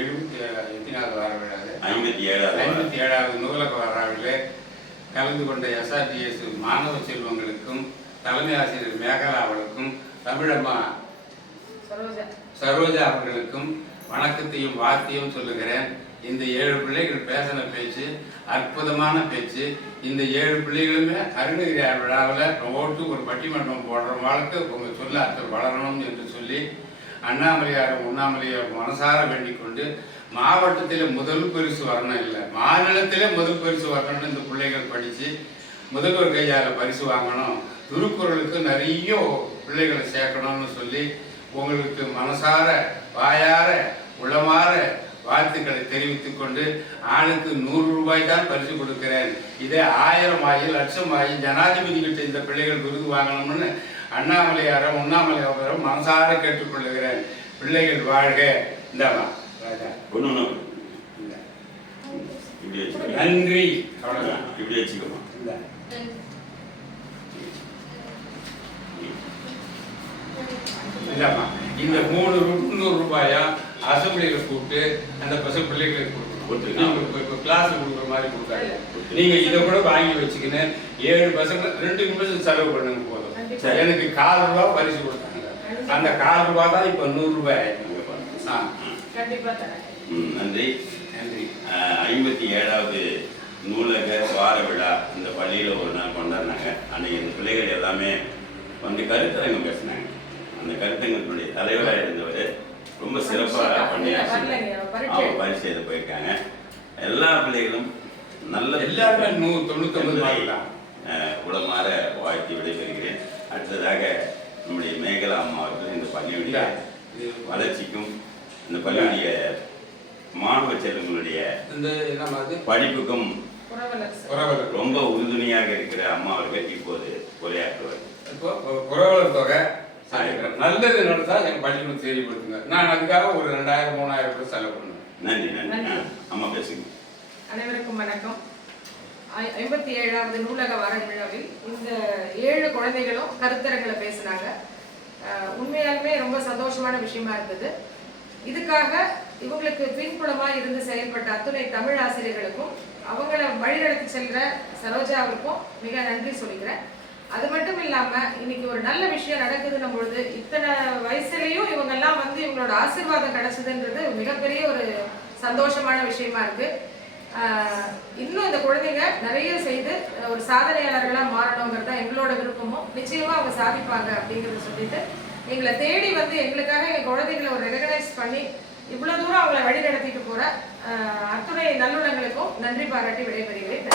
எத்தனாவது வார விழாவில் 57வது நூலக வாராவிலே கலந்து கொண்ட எஸ்ஆர்டிஎஸ் மாணவ செல்வங்களுக்கும் தலைமை ஆசிரியர் மேகலா அவர்களுக்கும் தமிழம்மா சரோஜா அவர்களுக்கும் வணக்கத்தையும் வார்த்தையும் சொல்லுகிறேன். இந்த 7 பிள்ளைகள் பேசின பேச்சு அற்புதமான பேச்சு. இந்த 7 பிள்ளைகளுமே அருணகிரியார் விழாவில் ஓட்டு ஒரு பட்டிமன்றம் போடுற வாழ்க்கை உங்கள் சொல்ல அர்த்தம் வளரணும் என்று சொல்லி அண்ணாமலையாரும் உண்ணாமலையாரும் மனசார வேண்டிக் கொண்டு மாவட்டத்தில் முதல் பரிசு வரணும் இல்லை, மாநிலத்திலே முதல் பரிசு வரணும்னு இந்த பிள்ளைகள் படித்து முதல்வர் கையால் பரிசு வாங்கணும், திருக்குறளுக்கு நிறைய பிள்ளைகளை சேர்க்கணும்னு சொல்லி உங்களுக்கு மனசார வாயார உளமாற வாழ்த்துக்களை தெரிவித்துக் கொண்டு ஆளுக்கு 100 ரூபாய் தான் பரிசு கொடுக்கிறேன். இதே 1000 ஆகி லட்சம் ஆகி ஜனாதிபதி கிட்ட இந்த பிள்ளைகள் விருது வாங்கணும்னு அண்ணாமலையாரும் உண்ணாமலையாரும் மனசார கேட்டுக்கொள்ளுகிறேன். பிள்ளைகள் வாழ்க. இந்தாமா நன்றி. அவ்வளவுதான். இப்படி வச்சுக்கோமா. இந்தாமா இந்த 300 ரூபாயா அசம்பிளியில் கூப்பிட்டு அந்த பசங்க பிள்ளைகளுக்கு கொடுத்துருக்கோம். கிளாஸ் கொடுக்குற மாதிரி கொடுத்தாங்க. நீங்க இதை கூட வாங்கி வச்சுக்கின்னு 7 பசங்க 2 நிமிஷம் செலவு பண்ணுங்க போதும். எனக்கு 4 ரூபா பரிசு கொடுத்தாங்க. அந்த 4 ரூபா தான் இப்ப 100 ரூபாய் ஆயிடுச்சு. நன்றி நன்றி. 57வது நூலக வார விழா இந்த பள்ளியில் ஒரு நாள் கொண்டாடினாங்க. அன்னைக்கு இந்த பிள்ளைகள் எல்லாமே வந்து கருத்தரங்கம் பேசினாங்க. அந்த கருத்தரங்கத்தினுடைய தலைவராக இருந்தவர் ரொம்ப சிறப்பாக பண்ணியாச்சு. பரிசு எழுத போயிருக்காங்க. எல்லா பிள்ளைகளும் நல்ல எல்லாருமே 99 உளமாற வாழ்த்தி விடைபெறுகிறேன். அடுத்ததாக நம்முடைய மேகலா அம்மா அவர்கள் இந்த பள்ளியுடைய வளர்ச்சிக்கும் இந்த பள்ளியுடைய மாணவ செல்வங்களுடைய படிப்புக்கும் ரொம்ப உறுதுணையாக இருக்கிற அம்மா அவர்கள் இப்போது உரையாற்றுவார். இப்போ புறவலர் தொகை நல்லது நடந்தா என் பள்ளிகளுக்கு தெரியப்படுத்துங்க. நான் அதுக்காக ஒரு 2000-3000 ரூபாய் செலவு பண்ணுவேன். நன்றி நன்றி. அம்மா பேசுங்க. அனைவருக்கும் வணக்கம். 57வது நூலக வார விழாவில் இந்த 7 குழந்தைகளும் கருத்தரங்களை பேசினாங்க. உண்மையாலுமே ரொம்ப சந்தோஷமான விஷயமா இருந்தது. இதுக்காக இவங்களுக்கு பின்புலமாக இருந்து செயல்பட்ட அத்துணை தமிழ் ஆசிரியர்களுக்கும் அவங்கள வழிநடத்தி செல்கிற சரோஜாவுக்கும் மிக நன்றி சொல்லிக்கிறேன். அது மட்டும் இல்லாமல் இன்னைக்கு ஒரு நல்ல விஷயம் நடக்குதுன்னும் பொழுது இத்தனை வயசுலேயும் இவங்கெல்லாம் வந்து இவங்களோட ஆசீர்வாதம் கிடைச்சதுன்றது மிகப்பெரிய ஒரு சந்தோஷமான விஷயமா இருக்கு. இன்னும் இந்த குழந்தைங்க நிறைய செய்து ஒரு சாதனையாளர்களாக மாறணுங்கிறது தான் எங்களோட விருப்பமும். நிச்சயமாக அவங்க சாதிப்பாங்க அப்படிங்கிறத சொல்லிட்டு எங்களை தேடி வந்து எங்களுக்காக எங்கள் குழந்தைங்களை ஒரு ரெகனைஸ் பண்ணி இவ்வளோ தூரம் அவங்களை வழி நடத்திட்டு போகிற அத்துணை நல்லுள்ளங்களுக்கும் நன்றி பாராட்டி விடைபெறுகிறேன்.